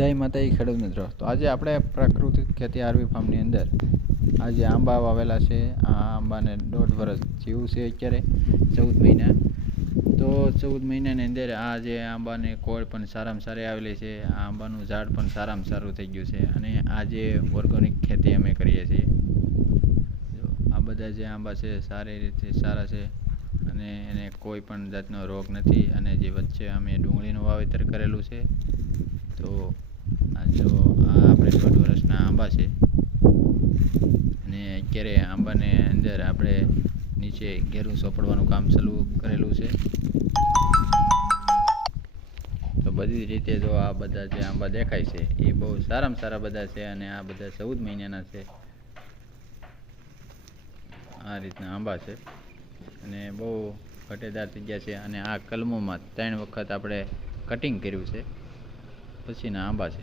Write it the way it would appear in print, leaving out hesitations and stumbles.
જય માતાજી ખેડૂત મિત્રો. તો આજે આપણે પ્રાકૃતિક ખેતી આરવી ફાર્મની અંદર આજે આંબા વાવેલા છે. આ આંબાને 1.5 વર્ષ જેવું છે અત્યારે, 14 મહિના. તો 14 મહિનાની અંદર આ જે આંબાને કોળ પણ સારામાં સારી આવેલી છે. આ આંબાનું ઝાડ પણ સારામાં સારું થઈ ગયું છે. અને આ જે ઓર્ગેનિક ખેતી અમે કરીએ છીએ, જો આ બધા જે આંબા છે સારી રીતે સારા છે અને એને કોઈ પણ જાતનો રોગ નથી. અને જે વચ્ચે અમે ડુંગળીનું વાવેતર કરેલું છે. તો જો આ આપણે 1.5 વર્ષના આંબા છે અને અત્યારે આંબાને અંદર આપણે નીચે ઘેરું સોંપડવાનું કામ ચાલુ કરેલું છે. તો બધી રીતે જો આ બધા જે આંબા દેખાય છે એ બહુ સારામાં સારા બધા છે અને આ બધા 14 મહિનાના છે. આ રીતના આંબા છે અને બહુ ઘટેદાર થઈ ગયા છે. અને આ કલમોમાં 3 વખત આપણે કટિંગ કર્યું છે પછીના આંબા છે.